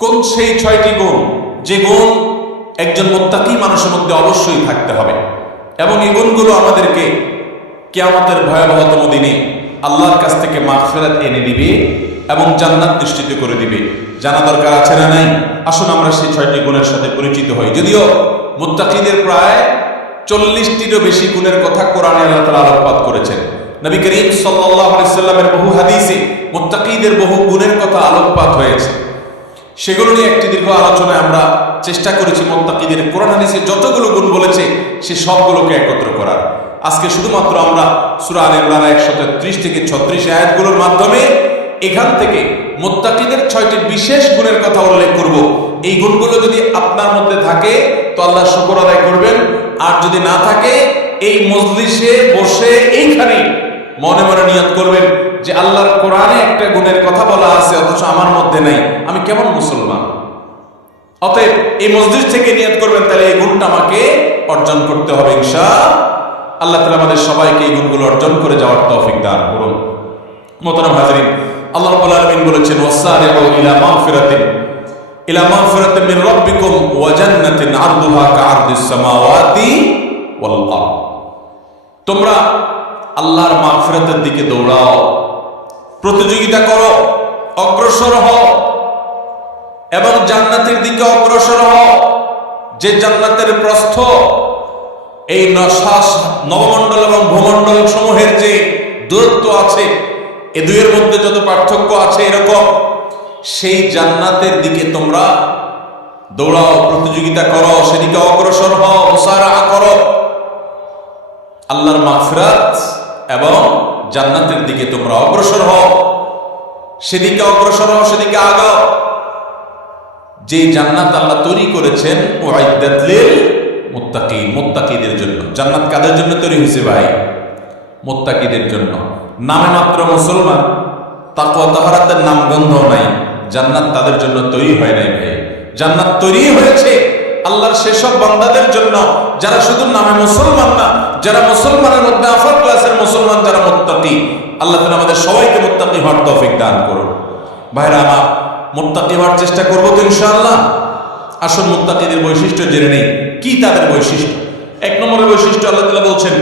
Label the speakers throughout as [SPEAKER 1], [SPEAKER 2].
[SPEAKER 1] কোন সেই ছয়টি গুণ? যে গুণ একজন মোত্তাকি মানুষের মধ্যে অবশ্যই থাকতে হবে। এবং এই গুণগুলো আমাদেরকে কেয়ামতের ভয়াবহতম দিনে আল্লাহর কাছ থেকে মাগফিরাত এনে দিবে এবং জান্নাত নিশ্চিত করে দিবে। জানা দরকার আছে না নাই? আসুন আমরা সেই ছয়টি গুণের সাথে পরিচিত হই। যদিও মুত্তাকিদের প্রায় চল্লিশটিরও বেশি গুণের কথা কোরআনে আল্লাহ তালা আলোকপাত করেছেন। নবী করিম সাল্লাল্লাহু আলাইহি বহু হাদিসে মুত্তাকিদের বহু গুণের কথা আলোকপাত হয়েছে। সেগুলো নিয়ে একটি দীর্ঘ আলোচনায় আমরা চেষ্টা করেছি মোত্তাকিদের কোরআন হাদিসে যতগুলো গুণ বলেছে, সে সবগুলোকে একত্র করার। আজকে শুধুমাত্র আমরা সূরা আল ইমরান একশত ত্রিশ থেকে ছত্রিশ আয়াতগুলোর মাধ্যমে এখান থেকে মোত্তাকিদের ছয়টি বিশেষ গুণের কথা উল্লেখ করব। এই গুণগুলো যদি আপনার মধ্যে থাকে, তো আল্লাহ শুকর আদায় করবেন। আর যদি না থাকে, এই মজলিসে বসে এইখানে মনে মনে নিয়ত করবেন যে আল্লাহর কোরআনে একটা গুণের কথা বলা আছে, অথচ আমার মধ্যে নাই। আমি কেমন মুসলমান? অতএব এই মসজিদ থেকে নিয়ত করবেন, তাহলে এই গুণটা আমাকে অর্জন করতে হবে ইনশা আল্লাহ তালা আমাদের সবাইকে এই গুণগুলো অর্জন করে যাওয়ার তৌফিক দান করুন। মোহতারাম হাজরিন, আল্লাহ রাব্বুল আলামিন বলেছেন, ওয়াসারিউ ইলা ইলা মাগফিরাতিন মিন রাব্বিকুম ওয়া জান্নাতিন আরদুহা কাআরদিস সামাওয়াতি ওয়াল তোমরা আল্লাহর মাগফিরাতের দিকে দৌড়াও। প্রতিযোগিতা করো, অগ্রসর হও এবং জান্নাতের দিকে অগ্রসর হও। যে জান্নাতের প্রস্থ, এই নশাস নবমণ্ডল এবং ভূমণ্ডল সমূহের যে দূরত্ব আছে, এ দুয়ের মধ্যে যত পার্থক্য আছে এরকম, সেই জান্নাতের দিকে তোমরা দৌড়াও, প্রতিযোগিতা করো, সেদিকে অগ্রসর হও মুসারা করো। আল্লাহর মাফরাত এবং জান্নাতের দিকে তোমরা অগ্রসর হও। সেদিকে অগ্রসর হও, সেদিকে আগাও। যে জান্নাত আল্লাহ তৈরি করেছেন মুত্তাকি মুত্তাকিদের জন্য। জান্নাত কাদের জন্য তৈরি হয়েছে ভাই? মোত্তাকিদের জন্য। নামে মাত্র মুসলমান, তাকওয়া তাহারাতের নাম গন্ধ নাই। জান্নাত তাদের জন্য তৈরি হয় নাই ভাই। জান্নাত তৈরি হয়েছে আল্লাহর সেসব বান্দাদের জন্য, যারা শুধু নামে মুসলমান না যারা মুসলমানের মধ্যে আফার ক্লাসের মুসলমান যারা মুত্তাকি আল্লাহ তাআলা আমাদের সবাইকে মুত্তাকি হওয়ার তৌফিক দান করুন ভাইরা আমার মুত্তাকি হওয়ার চেষ্টা করবো তো ইনশাআল্লাহ আসল মুত্তাকিদের বৈশিষ্ট্য জেনে নেই কি তাদের বৈশিষ্ট্য এক নম্বরের বৈশিষ্ট্য আল্লাহ তাআলা বলছেন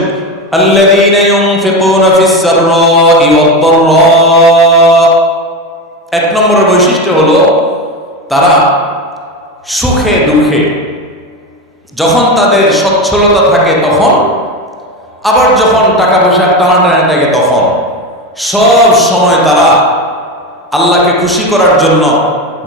[SPEAKER 1] الذين ينفقون في السراء والضراء এক নম্বরের বৈশিষ্ট্য হলো তারা সুখে দুঃখে যখন তাদের সচ্ছলতা থাকে তখন আবার যখন টাকা পয়সা টানাটানি থাকে তখন সব সময় তারা আল্লাহকে খুশি করার জন্য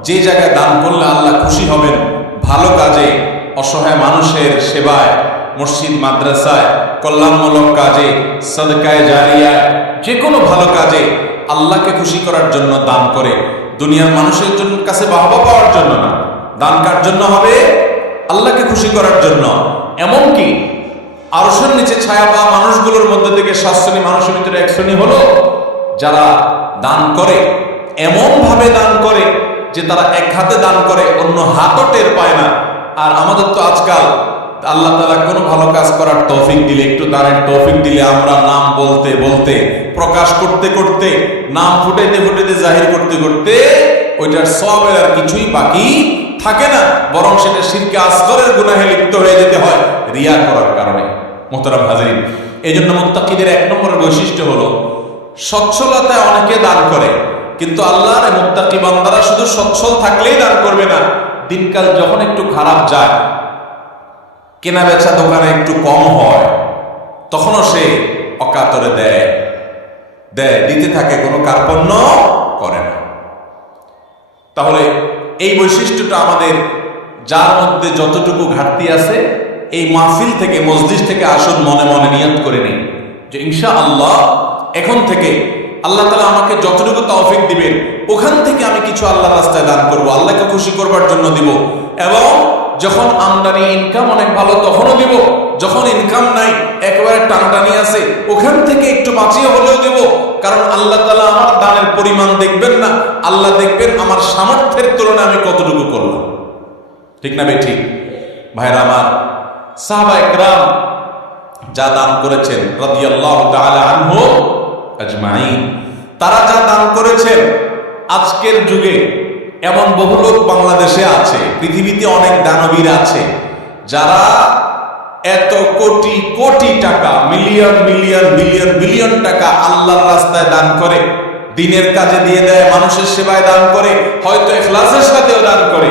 [SPEAKER 1] যে জায়গায় দান করলে আল্লাহ খুশি হবেন, ভালো কাজে, অসহায় মানুষের সেবায়, মসজিদ, মাদ্রাসায়, কল্যাণমূলক কাজে, সদকায়, জারিয়ায়, যে কোনো ভালো কাজে আল্লাহকে খুশি করার জন্য দান করে। দুনিয়ার মানুষের জন্য কাছে বাহবা পাওয়ার জন্য না। দান কার জন্য হবে? আল্লাহকে খুশি করার জন্য। এমনকি আরশের নিচে ছায়া পাওয়া মানুষগুলোর মধ্যে থেকে সাত শ্রেণি মানুষের ভিতরে এক শ্রেণি হলো যারা দান করে এমন ভাবে দান করে যে তারা এক হাতে দান করে, অন্য হাতও টের পায় না। আর আমাদের তো আজকাল আল্লাহ তালা কোনো ভালো কাজ করার তৌফিক দিলে, একটু দানের তৌফিক দিলে আমরা নাম বলতে বলতে, প্রকাশ করতে করতে, নাম ফুটাইতে ফুটাইতে, জাহির করতে করতে ওইটার সবের আর কিছুই বাকি থাকে না। বরং সেটা শিরকে আসগরের গুনাহে লিপ্ত হয়ে যেতে হয়, রিয়া করার কারণে। মোহতারাম হাজরিন এই জন্য মুত্তাকিদের এক নম্বরের বৈশিষ্ট্য হলো সচ্ছলতায় অনেকে দান করে, কিন্তু আল্লাহর মুত্তাকি বান্দারা শুধু সচ্ছল থাকলেই দান করবে না। দিনকাল যখন একটু খারাপ যায় কেনা বেচা দোকানে একটু কম হয়, তখনও সে অকাতরে দেয় দেয়, দিতে থাকে, কোনো কার্পণ্য করে না। তাহলে এই বৈশিষ্ট্যটা আমাদের যার মধ্যে যতটুকু ঘাটতি আছে এই মাহফিল থেকে, মসজিদ থেকে আসুন, মনে মনে নিয়ত করে নেই যে ইনশা আল্লাহ এখন থেকে আল্লাহ তালা আমাকে যতটুকু তৌফিক দিবেন, ওখান থেকে আমি কিছু আল্লাহ রাস্তায় দান করব, আল্লাহকে খুশি করবার জন্য দিব। এবং যখন আমদানি ইনকাম অনেক ভালো, তখনও দিব। যখন ইনকাম নাই, একেবারে টানটানি আছে, ওখান থেকে একটু বাঁচিয়ে হলেও দেব। কারণ আল্লাহ তালা আমার দানের পরিমাণ দেখবেন না, আল্লাহ দেখবেন আমার সামর্থ্যের তুলনায় আমি কতটুকু করলাম। ঠিক না বে ঠিক? ভাইরা আমার সাহাবা একরাম যা দান করেছেন, রাদিয়াল্লাহু তাআলা আনহু আজমাইন। তারা যা দান করেছেন, আজকের যুগে এমন বহু লোক বাংলাদেশে আছে, পৃথিবীতে অনেক দানবীর আছে, যারা এত কোটি কোটি টাকা, মিলিয়ন মিলিয়ন বিলিয়ন বিলিয়ন টাকা আল্লাহর রাস্তায় দান করে, দিনের কাজে দিয়ে দেয়, মানুষের সেবায় দান করে, হয়তো এখলাসের সাথেও দান করে,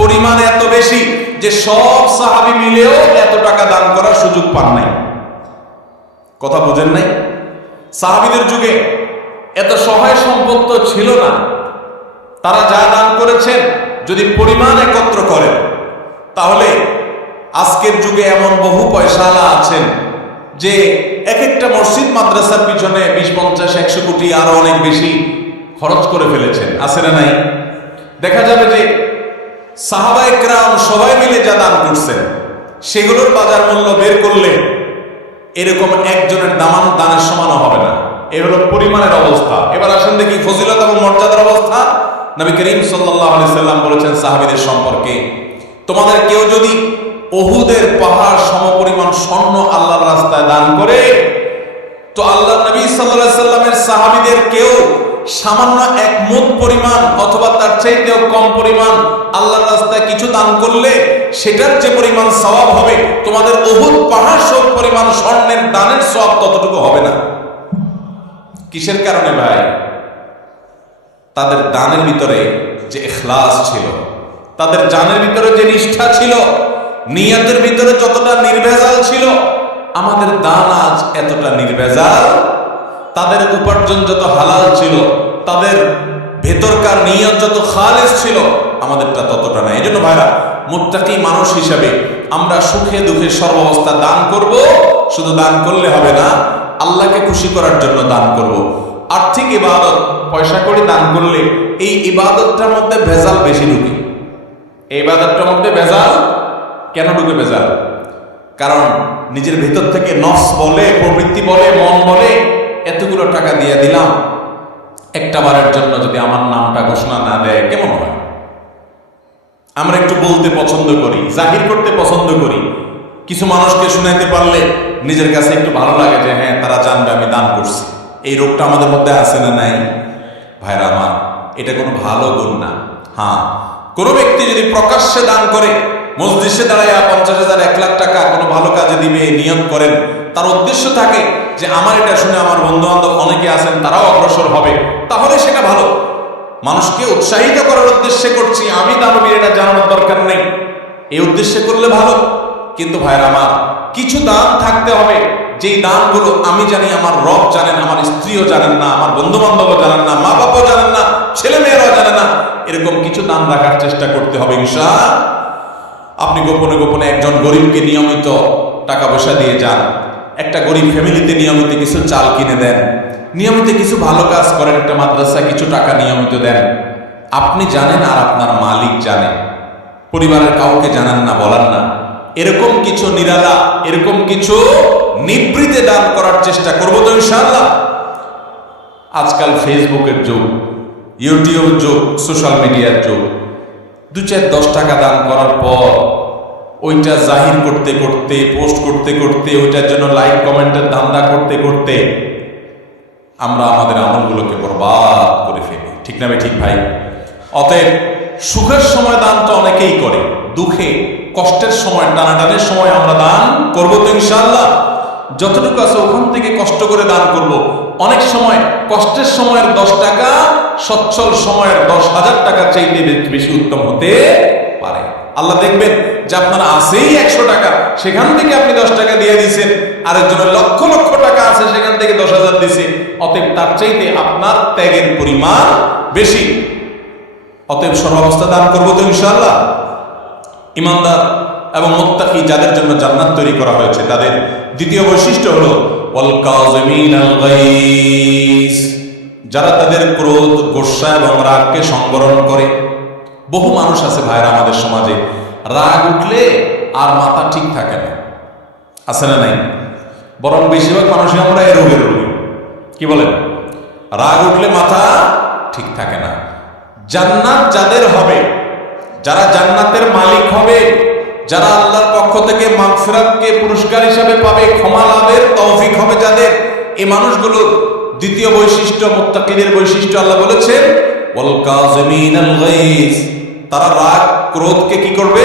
[SPEAKER 1] পরিমাণ এত বেশি যে সব সাহাবি মিলেও এত টাকা দান করার সুযোগ পান নাই। কথা বুঝেন নাই? সাহাবিদের যুগে এত সহায় সম্পদ তো ছিল না। তারা যা দান করেছেন যদি পরিমাণ একত্র করেন, তাহলে আজকের যুগে এমন বহু পয়সালা আছেন যে এক একটা মসজিদ মাদ্রাসার পিছনে বিশ, পঞ্চাশ, একশো কোটি আরও অনেক বেশি খরচ করে ফেলেছেন। আছে না নাই? দেখা যাবে যে সাহাবা একরাম সবাই মিলে যা দান করছেন, সেগুলোর বাজার মূল্য বের করলে এরকম একজনের দামান দানের সমানও হবে না। এ পরিমাণের অবস্থা। এবার আসেন দেখি ফজিলত এবং মর্যাদার অবস্থা। নবী করিম আলাইহি সাল্লাম বলেছেন সাহাবীদের সম্পর্কে, তোমাদের কেউ যদি ওহুদের পাহাড় সমপরিমাণ স্বর্ণ আল্লাহর রাস্তায় দান করে, তো আল্লাহ নবী সাল্লাল্লাহু সাল্লামের সাহাবীদের কেউ সামান্য এক মুদ পরিমাণ অথবা তার চাইতেও কম পরিমাণ আল্লাহর রাস্তায় কিছু দান করলে সেটার যে পরিমাণ স্বভাব হবে, তোমাদের অহুদ পাহাড় সব পরিমাণ স্বর্ণের দানের সওয়াব ততটুকু হবে না। কিসের কারণে ভাই? তাদের দানের ভিতরে যে এখলাস ছিল, তাদের জানের ভিতরে যে নিষ্ঠা ছিল, নিয়তের ভিতরে যতটা নির্ভেজাল ছিল, আমাদের দান আজ এতটা নির্ভেজাল তাদের উপার্জন যত হালাল ছিল, তাদের ভেতরকার নিয়ত যত খালেস ছিল, আমাদেরটা ততটা না। এই জন্য ভাইরা, মুত্তাকি মানুষ হিসাবে আমরা সুখে দুঃখে সর্বাবস্থা দান করব, শুধু দান করলে হবে না, আল্লাহকে খুশি করার জন্য দান করব। আর্থিক ইবাদত, পয়সা করে দান করলে এই ইবাদতটার মধ্যে ভেজাল বেশি ঢুকে। এই ইবাদতটার মধ্যে ভেজাল কেন ঢুকে ভেজাল? কারণ নিজের ভেতর থেকে নফস বলে, প্রবৃত্তি বলে, মন বলে এতগুলো টাকা দিয়ে দিলাম একটা বারের জন্য যদি আমার নামটা ঘোষণা না দেয়, কেমন হয়? আমরা একটু বলতে পছন্দ করি, জাহির করতে পছন্দ করি। কিছু মানুষকে শুনাইতে পারলে নিজের কাছে একটু ভালো লাগে যে হ্যাঁ তারা জানবে আমি দান করছি। এই রোগটা আমাদের মধ্যে আছে না নাই? ভাইরা আমার, এটা কোনো ভালো গুণ না। হ্যাঁ কোনো ব্যক্তি যদি প্রকাশ্যে দান করে, মসজিদে দাঁড়ায় পঞ্চাশ হাজার, এক লাখ টাকা কোনো ভালো কাজে দিবে, নিয়ম করেন, তার উদ্দেশ্য থাকে যে আমার এটা শুনে আমার বন্ধু বান্ধব অনেকে আছেন, তারাও অগ্রসর হবে। তাহলে সেটা ভালো। মানুষকে উৎসাহিত করার উদ্দেশ্যে করছি, আমি দানবীর এটা জানানোর দরকার নেই। এই উদ্দেশ্যে করলে ভালো। কিন্তু ভাইরা আমার, কিছু দান থাকতে হবে। যেই দানগুলো আমি জানি আমার রব জানেন, আমার স্ত্রীও জানেন না, আমার বন্ধু বান্ধবও জানেন না মা বাবাও জানেন না ছেলে মেয়েরাও জানে না, এরকম কিছু দান রাখার চেষ্টা করতে হবে ইনশা। আপনি গোপনে গোপনে একজন গরিবকে নিয়মিত টাকা পয়সা দিয়ে যান। একটা গরিব ফ্যামিলিতে নিয়মিত কিছু চাল কিনে দেন। নিয়মিত কিছু ভালো কাজ করেন, একটা মাদ্রাসা কিছু টাকা নিয়মিত দেন। আপনি জানেন আর আপনার মালিক জানে। পরিবারের কাউকে জানান না, বলার না। এরকম কিছু নিরালা, এরকম কিছু নিবৃতে দান করার চেষ্টা করব তো ইনশাআল্লাহ। আজকাল ফেসবুকের যুগ, ইউটিউব যুগ, সোশ্যাল মিডিয়ার যুগ। দু চার দশ টাকা দান করার পর ওইটা জাহির করতে করতে, পোস্ট করতে করতে, ওইটার জন্য লাইক, কমেন্টের ধান্দা করতে করতে আমরা আমাদের আমলগুলোকে বরবাদ করে ফেলি। ঠিক না ঠিক ভাই? অতএব সুখের সময় দান তো অনেকেই করে, দুঃখে, কষ্টের সময়, টানাটানের সময় আমরা দান করব তো ইনশাল্লাহ যতটুকু আছে ওখান থেকে কষ্ট করে দান করব। অনেক সময় কষ্টের সময়ের দশ টাকা, সচ্ছল সময়ের দশ হাজার টাকা চাইতে বেশি উত্তম হতে আল্লাহ দেখবেন যে আপনার আছেই একশো টাকা, সেখান থেকে আপনি দশ টাকা দিয়ে দিয়েছেন আর একজনের লক্ষ লক্ষ টাকা আছে, সেখান থেকে দশ হাজার দিছে অতএব তার চাইতে আপনার ত্যাগের পরিমাণ বেশি। অতএব সর্বাবস্থা দান করব তো ইনশাআল্লাহ। ইমানদার এবং মোত্তাকি যাদের জন্য জান্নাত তৈরি করা হয়েছে, তাদের দ্বিতীয় বৈশিষ্ট্য হলো যারা তাদের ক্রোধ, গোসা এবং রাগকে সংবরণ করে বহু মানুষ আছে ভাইরা আমাদের সমাজে। রাগ উঠলে আর মাথা ঠিক থাকে না। আছে না নাই? বরং বেশিরভাগ মানুষই আমরা এ রোগের রোগী। কি বলেন? রাগ উঠলে মাথা ঠিক থাকে না। জান্নাত যাদের হবে, যারা জান্নাতের মালিক হবে, যারা আল্লাহর পক্ষ থেকে মাগফিরাতকে পুরস্কার হিসাবে পাবে, ক্ষমা লাভের তৌফিক হবে যাদের, এই মানুষগুলোর দ্বিতীয় বৈশিষ্ট্য, মুত্তাকিদের বৈশিষ্ট্য আল্লাহ বলেছেন, ওয়াল কাযিমিনাল গাইজ তারা রাগ, ক্রোধকে কি করবে?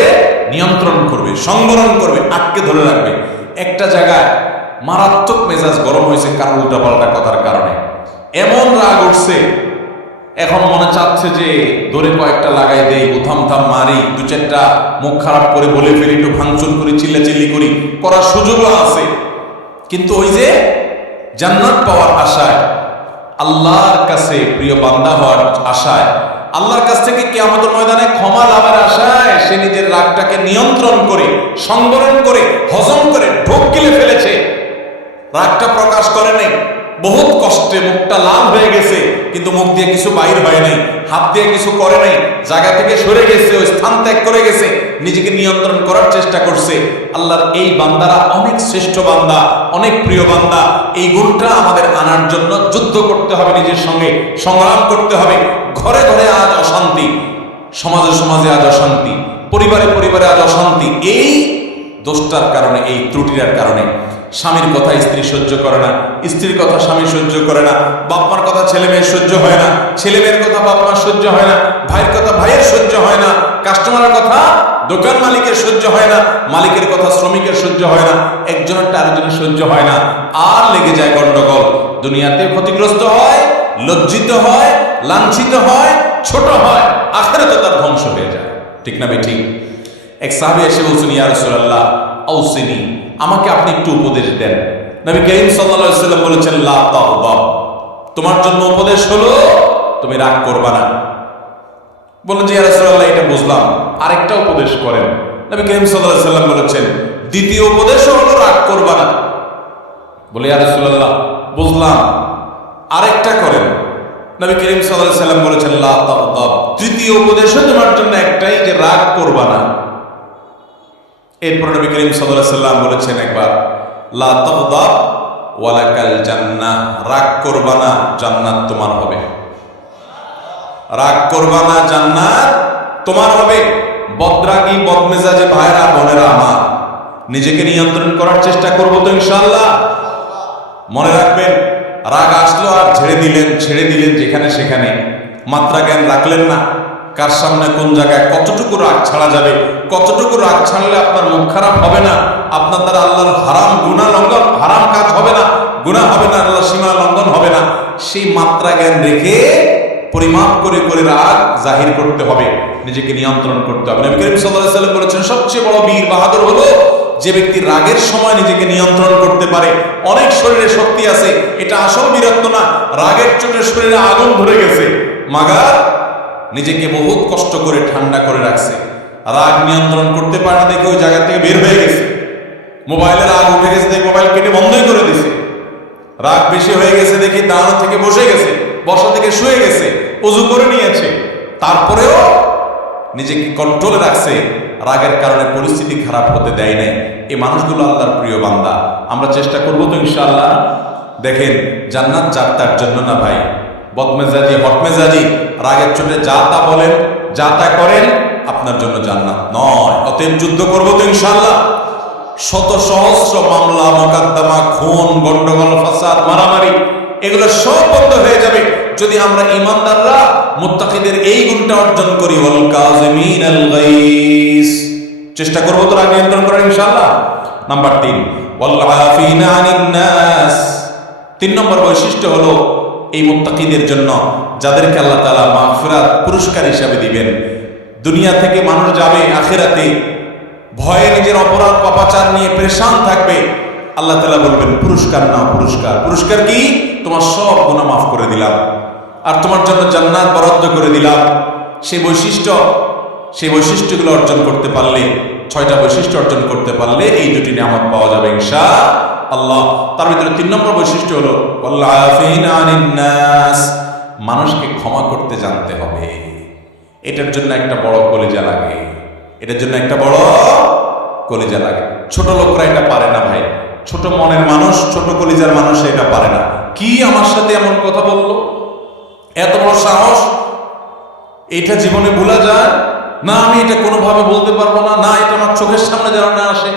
[SPEAKER 1] নিয়ন্ত্রণ করবে, সংবরণ করবে আটকে ধরে রাখবে। একটা জায়গায় মারাত্মক মেজাজ গরম হয়েছে কার উল্টাপাল্টা কথার কারণে। এমন রাগ উঠছে, এখন মনে চাচ্ছে যে দড়ি কয়েকটা লাগাই দেই, উথাম থাম মারি, দু চারটা মুখ খারাপ করে বলে ফেলি, একটু ভাঙচুর করি চিল্লা চিল্লি করি, করার সুযোগও আছে। কিন্তু ওই যে জান্নাত পাওয়ার আশায়, আল্লাহর কাছে প্রিয় বান্দা হওয়ার আশায় আল্লাহর কাছ থেকে কি আমাদের ময়দানে ক্ষমা লাভের আশায় সে নিজের রাগটাকে নিয়ন্ত্রণ করে, সংবরণ করে, হজম করে, ঢোক গিলে ফেলেছে। রাগটা প্রকাশ করে নাই। বহুত কষ্টে মুখটা লাল হয়ে গেছে। কিন্তু মুখ দিয়ে কিছু বাইর হয় নাই, হাত দিয়ে কিছু করে নাই, জায়গা থেকে সরে গেছে, ওই স্থান ত্যাগ করে গেছে, নিজেকে নিয়ন্ত্রণ করার চেষ্টা করছে। আল্লাহর এই বান্দারা অনেক শ্রেষ্ঠ বান্দা, অনেক প্রিয় বান্দা। এই গুণটা আমাদের আনার জন্য যুদ্ধ করতে হবে নিজের সঙ্গে, সংগ্রাম করতে হবে। ঘরে ঘরে আজ অশান্তি, সমাজে সমাজে আজ অশান্তি, পরিবারে পরিবারে আজ অশান্তি। এই দোষটার কারণে, এই ত্রুটির কারণে স্বামীর কথা স্ত্রী সহ্য করে না, স্ত্রীর কথা স্বামী সহ্য করে না, বাপমার কথা ছেলে মেয়ের সহ্য হয় না, ছেলে মেয়ের কথা বাপমার সহ্য হয় না, ভাইয়ের কথা ভাইয়ের সহ্য হয় না কাস্টমারের কথা দোকান মালিকের সহ্য হয় না, মালিকের কথা শ্রমিকের সহ্য হয় না, একজনের আরেকজনের সহ্য হয় না, আর লেগে যায় গন্ডগোল। দুনিয়াতে ক্ষতিগ্রস্ত হয়, লজ্জিত হয়, লাঞ্ছিত হয়, ছোট হয় আখেরে তো তার ধ্বংস হয়ে যায়। ঠিক না বেঠিক এক সাহাবি এসে বলছেন, ইয়া রাসূলুল্লাহ, আউসিনি। আমাকে আপনি একটু উপদেশ দেন। নবী করিম সাল্লাম বলেছেন, লা তাগদাব। তোমার জন্য উপদেশ হলো, তুমি রাগ করবা না। বললেন যে, ইয়া রাসূলুল্লাহ, এটা বুঝলাম। আরেকটা উপদেশ করেন। নবী করিম আলাইহি সাল্লাম বলেছেন, দ্বিতীয় উপদেশ হলো, রাগ করবা না। বলে, ইয়া রাসূলুল্লাহ, বুঝলাম। আরেকটা করেন, নবী করিম আলাইহি সাল্লাম বলেছেন, লা তাগদাব। তৃতীয় উপদেশও তোমার জন্য একটাই যে, রাগ করবা না। এরপর নবী করিম সাল্লাম বলেছেন একবার, লা জান্নাহ রাগ করবা না, জান্নাত তোমার হবে। রাগ করবা না, জান্নাত তোমার হবে। বদরাগী, বদমেজাজে ভাইরা বোনেরা আমার, নিজেকে নিয়ন্ত্রণ করার চেষ্টা করব তো ইনশাল্লাহ মনে রাখবেন, রাগ আসলো আর ছেড়ে দিলেন ছেড়ে দিলেন যেখানে সেখানে। মাত্রা জ্ঞান রাখলেন না। কার সামনে কোন জায়গায় কতটুকু রাগ ছাড়া যাবে, কতটুকু রাগ ছাড়লে আপনার মুখ খারাপ হবে না, আপনার দ্বারা আল্লাহর হারাম গুণা লঙ্ঘন, হারাম কাজ হবে না গুণা হবে না আল্লাহ সীমা লঙ্ঘন হবে না, সেই মাত্রা জ্ঞান রেখে পরিমাপ করে করে রাগ জাহির করতে হবে, নিজেকে নিয়ন্ত্রণ করতে হবে। নবী করিম আলাইহি সাল্লাম বলেছেন, সবচেয়ে বড় বীর বাহাদুর হলো যে ব্যক্তি রাগের সময় নিজেকে নিয়ন্ত্রণ করতে পারে। অনেক শরীরে শক্তি আছে, এটা আসল বীরত্ব না, রাগের চোটে শরীরে আগুন ধরে গেছে। মাগার নিজেকে বহুত কষ্ট করে ঠান্ডা করে রাখছে। রাগ নিয়ন্ত্রণ করতে পারে না দেখে ওই জায়গা থেকে বের হয়ে গেছে। মোবাইলের আগ উঠে গেছে দেখে মোবাইল কেটে বন্ধই করে দিছে। রাগ বেশি হয়ে গেছে দেখি দাঁড়ানো থেকে বসে গেছে, বসা থেকে শুয়ে গেছে, অজু করে নিয়েছে। তারপরেও নিজেকে কন্ট্রোলে রাখছে, রাগের কারণে পরিস্থিতি খারাপ হতে দেয় নাই। এই মানুষগুলো আল্লাহর প্রিয় বান্দা। আমরা চেষ্টা করব তো ইনশাআল্লাহ। দেখেন, জান্নাত যার তার জন্য না ভাই বদমেজাজি হটমেজাজি রাগের চোটে যা তা বলেন, যা তা করেন, আপনার জন্য জান্নাত নয়। অতএব যুদ্ধ করব তো ইনশাআল্লাহ। শত সহস্র মামলা, মোকদ্দমা, খুন, গন্ডগোল, ফাসাদ, মারামারি, এগুলো সব বন্ধ হয়ে যাবে যদি আমরা ইমানদাররা মুত্তাকিদের এই গুণটা অর্জন করি। ওয়াল কাযিমিন আল গাইস। চেষ্টা করব তো রাগ নিয়ন্ত্রণ করার ইনশাআল্লাহ। নাম্বার 3 ওয়াল আফিনা আনিন নাস। তিন নম্বর বৈশিষ্ট্য হলো এই মুত্তাকিদের জন্য যাদেরকে আল্লাহ তাআলা মাগফিরাত পুরস্কার হিসাবে দিবেন। দুনিয়া থেকে মানুষ যাবে, আখিরাতে ভয়ে নিজের অপরাধ, পাপাচার নিয়ে পরেশান থাকবে। আল্লাহ তালা বলবেন, পুরস্কার না, পুরস্কার। পুরস্কার কি? তোমার সব গুণা মাফ করে দিলাম। আর তোমার জন্য জান্নাত বরাদ্দ করে দিলাম। সেই বৈশিষ্ট্য, সেই বৈশিষ্ট্যগুলো অর্জন করতে পারলে, ছয়টা বৈশিষ্ট্য অর্জন করতে পারলে এই দুটি নিয়ামত পাওয়া যাবে ইনশা আল্লাহ। তার ভিতরে তিন নম্বর বৈশিষ্ট্য হলো মানুষকে ক্ষমা করতে জানতে হবে। এটার জন্য একটা বড় কলিজা লাগে। এটার জন্য একটা বড় কলিজা লাগে। ছোট লোকরা এটা পারে না ভাই। ছোট মনের মানুষ, ছোট কলিজার মানুষ এটা পারে না। কি আমার সাথে এমন কথা বলল? এত বড় সাহস? এটা জীবনে ভুলা যায়? না, আমি এটা কোনোভাবে বলতে পারব না। না, এটা আমার চোখের সামনে যেন না আসে।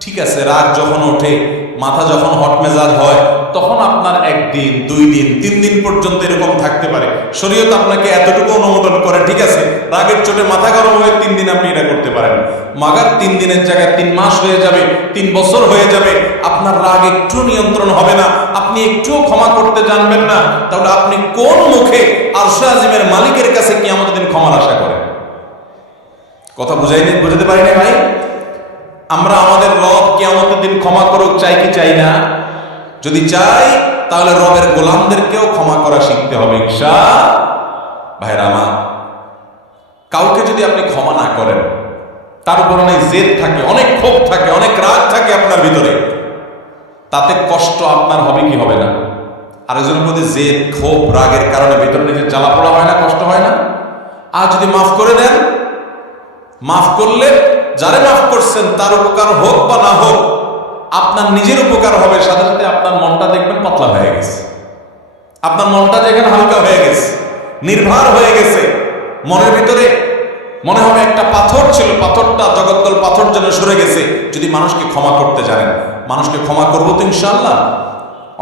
[SPEAKER 1] ঠিক আছে, রাগ যখন ওঠে মাথা যখন হট মেজাজ হয়, তখন আপনার একদিন দুই দিন তিন দিন পর্যন্ত এরকম থাকতে পারে। শরীয়ত আপনাকে এতটুকু অনুমোদন করে, ঠিক আছে? রাগের চোটে মাথা গরম হয়ে তিন দিন আপনি এটা করতে পারেন। মাগার তিন দিনের জায়গায় তিন মাস হয়ে যাবে, তিন বছর হয়ে যাবে, আপনার রাগ একটু নিয়ন্ত্রণ হবে না, আপনি একটুও ক্ষমা করতে জানবেন না। তাহলে আপনি কোন মুখে আরশে আজিমের মালিকের কাছে কি আমাদের দিন ক্ষমার আশা করেন? কথা বুঝাইনি, বুঝতে পারি না ভাই? আমরা আমাদের রব কেয়ামতের দিন ক্ষমা করুক, চাই কি চাই না? যদি চাই, তাহলে রবের গোলামদেরকেও ক্ষমা করা শিখতে হবে ঈশা ভাইরা আমার, কাউকে যদি আপনি ক্ষমা না করেন, তার উপর অনেক জেদ থাকে, অনেক ক্ষোভ থাকে, অনেক রাগ থাকে আপনার ভিতরে। তাতে কষ্ট আপনার হবে কি হবে না? আরেকজনের প্রতি জেদ, ক্ষোভ, রাগের কারণে ভিতরে নিজের জ্বালা পড়া হয় না, কষ্ট হয় না? আর যদি মাফ করে দেন, মাফ করলে যারে মাফ করছেন, তার উপকার হোক বা না হোক, আপনার নিজের উপকার হবে। সাথে সাথে আপনার মনটা দেখবেন পাতলা হয়ে গেছে। আপনার মনটা যেখানে হালকা হয়ে গেছে, নির্ভার হয়ে গেছে। মনের ভিতরে মনে হবে একটা পাথর ছিল, পাথরটা, জগদ্দল পাথর যেন সরে গেছে, যদি মানুষকে ক্ষমা করতে জানেন। মানুষকে ক্ষমা করব তো ইনশাল্লাহ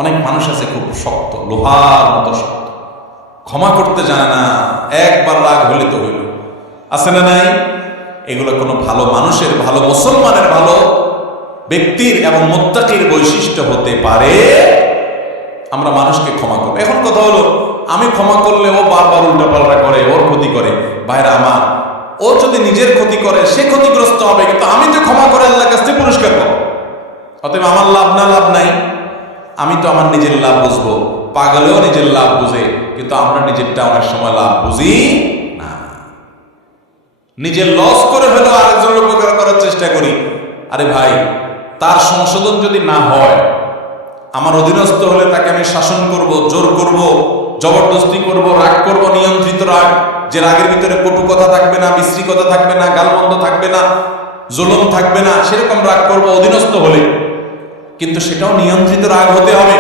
[SPEAKER 1] অনেক মানুষ আছে খুব শক্ত, লোহার মতো শক্ত। ক্ষমা করতে জানে না, একবার রাগ হলে তো হইল। আছে না নাই? এগুলো কোনো ভালো মানুষের, ভালো মুসলমানের, ভালো ব্যক্তির এবং মোত্তাকির বৈশিষ্ট্য হতে পারে। আমরা মানুষকে ক্ষমা করব। এখন কথা হলো, আমি ক্ষমা করলে ও বারবার উল্টাপাল্টা করে, ওর ক্ষতি করে। ভাইরা আমার, ও যদি নিজের ক্ষতি করে, সে ক্ষতিগ্রস্ত হবে, কিন্তু আমি তো ক্ষমা করে আল্লাহর কাছ থেকে পুরস্কার পাবো। অতএব আমার লাভ না, লাভ নাই। আমি তো আমার নিজের লাভ বুঝব। পাগলেও নিজের লাভ বুঝে, কিন্তু আমরা নিজেরটা অনেক সময় লাভ বুঝি। না নিজের লস করে হলেও আরেকজনের উপকার করার চেষ্টা করি। আরে ভাই, তার সংশোধন যদি না হয়, আমার অধীনস্থ হলে তাকে আমি শাসন করব, জোর করব, জবরদস্তি করব, রাগ করব, নিয়ন্ত্রিত রাগ, যে রাগের ভিতরে কটু কথা থাকবে না, বিশ্রী কথা থাকবে না, গালমন্দ থাকবে না, জুলুম থাকবে না, সেরকম রাগ করব, অধীনস্থ হলে। কিন্তু সেটাও নিয়ন্ত্রিত রাগ হতে হবে,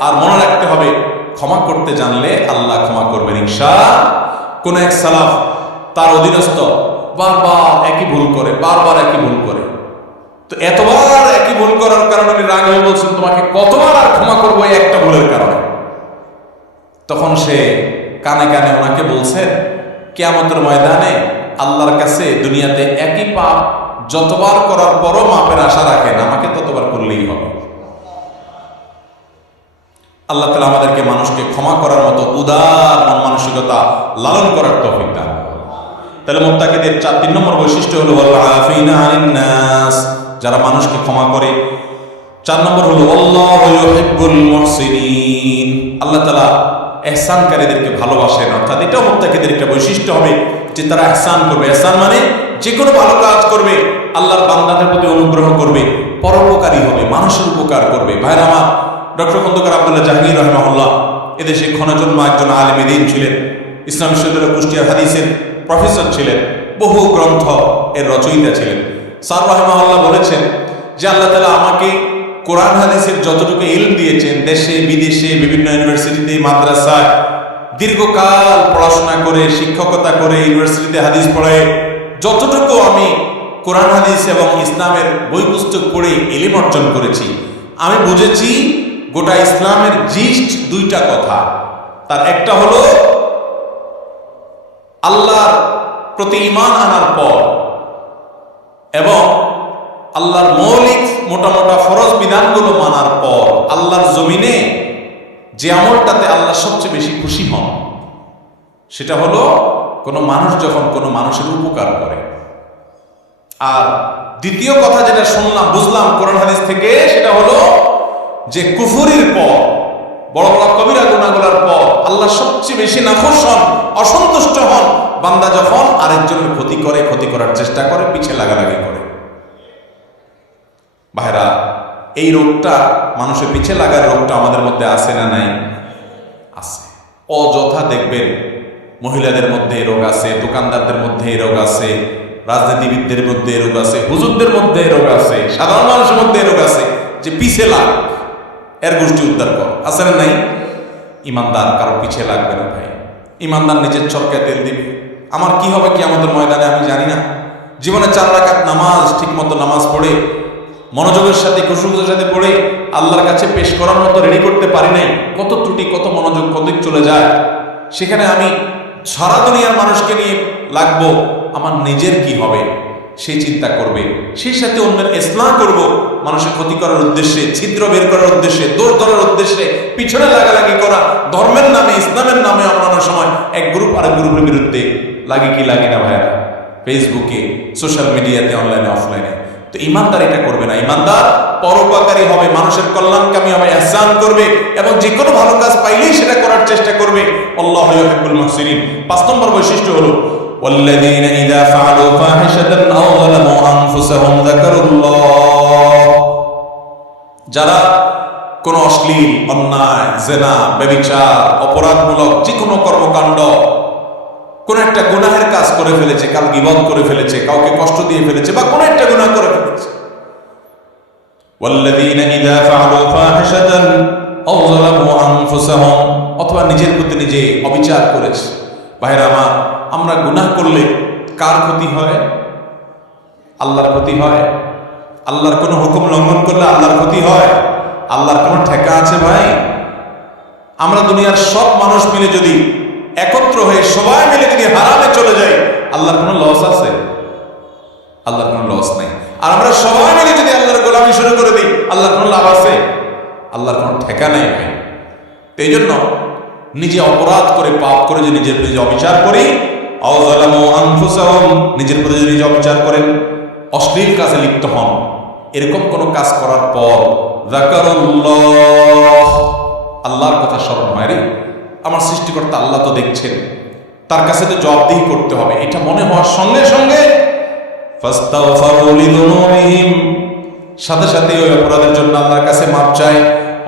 [SPEAKER 1] আর মনে রাখতে হবে, ক্ষমা করতে জানলে আল্লাহ ক্ষমা করবেন ইনশা কোন এক সালাফ তার অধীনস্থ বারবার একই ভুল করে, বারবার একই ভুল করে। তো এতবার একই ভুল করার কারণে উনি রাগ হয়ে বলছেন, তোমাকে কতবার আর ক্ষমা করব একটা ভুলের কারণে? তখন সে কানে কানে ওনাকে বলছেন কেয়ামতের ময়দানে আল্লাহর কাছে দুনিয়াতে একই পাপ যতবার করার পরও মাপের আশা রাখেন, আমাকে ততবার করলেই হবে। আল্লাহ তালা আমাদেরকে মানুষকে ক্ষমা করার মতো উদার মানসিকতা লালন করার তৌফিক দান তাহলে মোত্তাকিদের চার, তিন নম্বর বৈশিষ্ট্য হলো নাস যারা মানুষকে ক্ষমা করে। চার নম্বর হলো আল্লাহু তাআলা ইহসানকারীদেরকে ভালোবাসেন। অর্থাৎ এটাও মোত্তাকিদের একটা বৈশিষ্ট্য হবে যে তারা ইহসান করবে। ইহসান মানে যে কোনো ভালো কাজ করবে, আল্লাহর বান্দাদের প্রতি অনুগ্রহ করবে, পরোপকারী হবে, মানুষের উপকার করবে। ভাইরা আমার, ডক্টর খন্দকার আব্দুল্লাহ জাহাঙ্গীর রহমাহুল্লাহ এদেশে ক্ষণজন্ম একজন আলেমী দিন ছিলেন। ইসলাম বিশ্ববিদ্যালয় কুষ্টিয়া হাদিসের প্রফেসর ছিলেন, বহু গ্রন্থ এর রচয়িতা ছিলেন। সার রহমাল্লাহ বলেছেন যে আল্লাহ তালা আমাকে কোরআন, হাদিসের যতটুকু ইলম দিয়েছেন, দেশে, বিদেশে, বিভিন্ন ইউনিভার্সিটিতে, মাদ্রাসায়, দীর্ঘকাল পড়াশোনা করে, শিক্ষকতা করে, ইউনিভার্সিটিতে হাদিস পড়ায়, যতটুকু আমি কোরআন, হাদিস এবং ইসলামের বই পুস্তক পড়ে ইলিম অর্জন করেছি, আমি বুঝেছি গোটা ইসলামের জিস্ট দুইটা কথা। তার একটা হলো আল্লাহর প্রতি ইমান আনার পর এবং আল্লাহর মৌলিক মোটা মোটা ফরজ বিধানগুলো মানার পর আল্লাহর জমিনে যে আমলটাতে আল্লাহ সবচেয়ে বেশি খুশি হন, সেটা হলো কোনো মানুষ যখন কোনো মানুষের উপকার করে। আর দ্বিতীয় কথা যেটা শুনলাম, বুঝলাম কোরআন হাদিস থেকে, সেটা হলো যে কুফুরির পর বড় বড় কবিরা গুণাগুলার পর আল্লাহ সবচেয়ে বেশি নাখোশ হন, অসন্তুষ্ট হন। বান্দা যখন আরেকজনের ক্ষতি করে, ক্ষতি করার চেষ্টা করে, পিছে লাগালাগি করে। ভাইরা, এই রোগটা মানুষের পিছে লাগার রোগটা আমাদের মধ্যে আছে না নাই? আছে। অযথা দেখবেন মহিলাদের মধ্যে এই রোগ আছে, দোকানদারদের মধ্যে এই রোগ আছে, রাজনীতিবিদদের মধ্যে এই রোগ আছে, হুজুরদের মধ্যে এই রোগ আছে, সাধারণ মানুষের মধ্যে এই রোগ আছে, যে পিছে লাগ এর গোষ্ঠী উদ্ধার কর। না নাই? ইমানদার, কারও পিছে লাগবে না ভাই। ইমানদার নিজের চরকায় তেল দিবে। আমার কি হবে কি আমাদের ময়দানে আমি জানি না। জীবনে চার রাকাত নামাজ ঠিক মতো নামাজ পড়ে, মনোযোগের সাথে খুশুকের সাথে পড়ে, আল্লাহর কাছে পেশ করার মতো রেডি করতে পারি নাই, কত ত্রুটি, কত মনোযোগ, কত চলে যায়। সেখানে আমি সারা দুনিয়ার মানুষকে নিয়ে লাগবো। আমার নিজের কি হবে? সেই চিন্তা করবে। সেই সাথে অন্যের ইসলাম করব। মানুষের ক্ষতি করার উদ্দেশ্যে, ছিদ্র বের করার উদ্দেশ্যে, দৌড় ধরার উদ্দেশ্যে, পিছনে লাগালাগি করা, ধর্মের নামে, ইসলামের নামে অন্যান্য সময় এক গ্রুপ আরেক গ্রুপের বিরুদ্ধে লাগে কি লাগে না ভাইয়া ফেসবুকে সোশ্যাল মিডিয়াতে অনলাইনে অফলাইনে তো ইমানদার এটা করবে না। ইমানদার পরোপকারী হবে, মানুষের কল্যাণকামী হবে, এহসান করবে এবং যে কোনো ভালো কাজ পাইলেই সেটা করার চেষ্টা করবে। আল্লাহ পাঁচ নম্বর বৈশিষ্ট্য হলো والذين إذا فعلوا فاحشة أو ظلموا أنفسهم ذكروا الله যারা কোন অশ্লীল অন্যায় জেনা ব্যবিচার অপরাধমূলক যে কোনো কর্মকাণ্ড কোন একটা গুনাহের কাজ করে ফেলেছে কাল গিবত করে ফেলেছে কাউকে কষ্ট দিয়ে ফেলেছে বা কোন একটা গুনাহ করে ফেলেছে والذين إذا فعلوا فاحشة أو ظلموا أنفسهم অথবা নিজের প্রতি নিজে অবিচার করেছে ভাইরা আমার আমরা গুনাহ করলে কার ক্ষতি হয়? আল্লাহর ক্ষতি হয়? আল্লাহর কোনো হুকুম লঙ্ঘন করলে আল্লাহর ক্ষতি হয়? আল্লাহর কোনো ঠেকা আছে ভাই? আমরা দুনিয়ার সব মানুষ মিলে যদি একত্র হয়ে সবাই মিলে যদি হারামে চলে যাই, আল্লাহর কোনো লস আছে? আল্লাহর কোনো লস নাই। আর আমরা সবাই মিলে যদি আল্লাহর গোলামি শুরু করে দিই, আল্লাহর কোনো লাভ আছে? আল্লাহর কোনো ঠেকা নেই ভাই। এই জন্য নিজে অপরাধ করে পাপ করে যে নিজের প্রতি অবিচার করি নিজের প্রতি যদি অবিচার করেন, অশ্লীল কাজে লিপ্ত হন। এরকম কোনো কাজ করার পর আল্লাহর কথা স্মরণ হয় রে। আমার সৃষ্টিকর্তা আল্লাহ তো দেখছেন। তার কাছে তো জবাবদিহি করতে হবে। এটা মনে হওয়ার সঙ্গে সঙ্গে সাথে সাথে ওই অপরাধের জন্য আল্লাহর কাছে মাপ চায়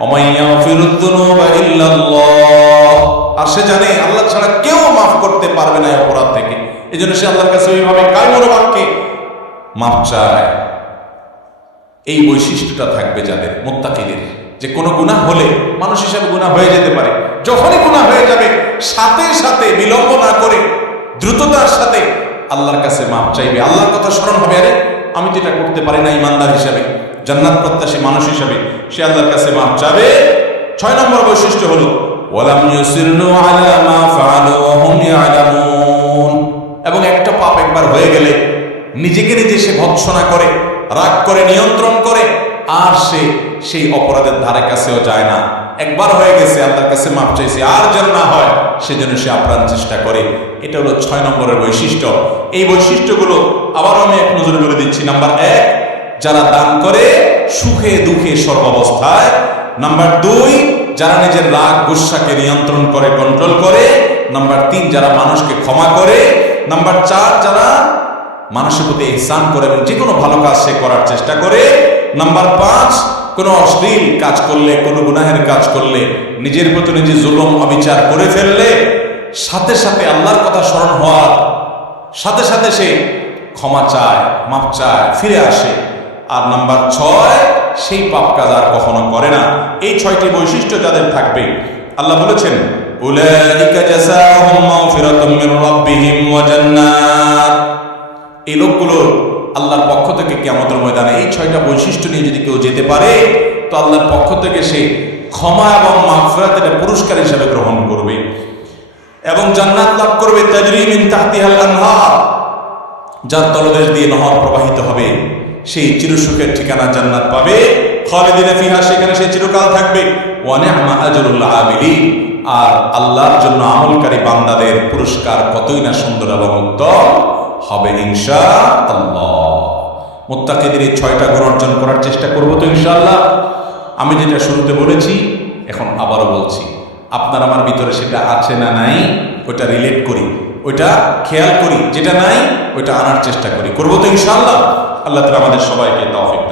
[SPEAKER 1] অমাইয়া ফিরুদ্দুনুবা ইল্লাল্লাহ। আর সে জানে আল্লাহ ছাড়া কেউ মাফ করতে পারবে না অপরাধ থেকে। এই জন্য সে আল্লাহর কাছে ওইভাবে কায়মনো বাক্যে মাপ চায়। এই বৈশিষ্ট্যটা থাকবে যাদের, মোত্তাকিদের। যে কোনো গুনাহ হলে, মানুষ হিসাবে গুনাহ হয়ে যেতে পারে। যখনই গুনাহ হয়ে যাবে, সাথে সাথে বিলম্ব না করে দ্রুততার সাথে আল্লাহর কাছে মাপ চাইবে। আল্লাহর কথা স্মরণ হবে, আরে, আমি এটা করতে পারি না ইমানদার হিসাবে, জান্নাত প্রত্যাশী মানুষ হিসাবে, সে আল্লাহর কাছে মাপ চাবে। ছয় নম্বর বৈশিষ্ট্য হলো ওয়ালাম ইউসিরনু আলা মা ইয়ালামুন। এবং একটা পাপ একবার হয়ে গেলে নিজেকে নিজে সে ভৎসনা করে, রাগ করে, নিয়ন্ত্রণ করে, আর সে সেই অপরাধের ধারে কাছেও যায় না। একবার হয়ে গেছে, আল্লাহর কাছে মাপ চাইছে, আর যেন না হয় সেজন্য সে আপ্রাণ চেষ্টা করে। এটা হলো ছয় নম্বরের বৈশিষ্ট্য। এই বৈশিষ্ট্যগুলো আবার আমি এক নজরে বলে দিচ্ছি। নাম্বার এক, যারা দান করে সুখে দুঃখে সর্বাবস্থায়। নাম্বার দুই যারা নিজের রাগ গুসাকে নিয়ন্ত্রণ করে কন্ট্রোল করে নাম্বার তিন, যারা মানুষকে ক্ষমা করে নাম্বার চার, যারা মানুষের প্রতি ইহসান করে এবং যে কোনো ভালো কাজ সে করার চেষ্টা করে নাম্বার পাঁচ, কোনো অশ্লীল কাজ করলে, কোনো গুনাহের কাজ করলে, নিজের প্রতি নিজে জুলম, অবিচার করে ফেললে, সাথে সাথে আল্লাহর কথা স্মরণ হওয়ার, সাথে সাথে সে ক্ষমা চায় মাপ চায়, ফিরে আসে। আর নাম্বার ছয় সেই পাপ কাজ আর কখনো করে না। এই ছয়টি বৈশিষ্ট্য যাদের থাকবে, আল্লাহ বলেছেন এই লোকগুলোর আল্লাহর পক্ষ থেকে কিয়ামতের ময়দানে এই ছয়টা বৈশিষ্ট্য নিয়ে যদি কেউ যেতে পারে, তো আল্লাহর পক্ষ থেকে সে ক্ষমা এবং মাগফিরাত এটা পুরস্কার হিসেবে গ্রহণ করবে এবং জান্নাত লাভ করবে। তাজরি মিন তাহতিহাল যার তলদেশ দিয়ে নহর প্রবাহিত হবে। সেই চিরসুখের ঠিকানা জান্নাত পাবে। খালিদিনে ফিহা, সেখানে সে চিরকাল থাকবে। ওয়া নি'মা আজরুল আমিলিন। আর আল্লাহর জন্য আমলকারী বান্দাদের পুরস্কার কতই না সুন্দর এবং উত্তম হবে ইনশাআল্লাহ। মুত্তাকিদের এই ছয়টা গুণ অর্জন করার চেষ্টা করব তো ইনশাআল্লাহ। আমি যেটা শুরুতে বলেছি, এখন আবারও বলছি, আপনার আমার ভিতরে সেটা আছে না নাই ওটা রিলেট করি। ওইটা খেয়াল করি, যেটা নাই, ওইটা আনার চেষ্টা করি। করব তো ইনশাআল্লাহ? আল্লাহ তালা আমাদের সবাইকে তৌফিক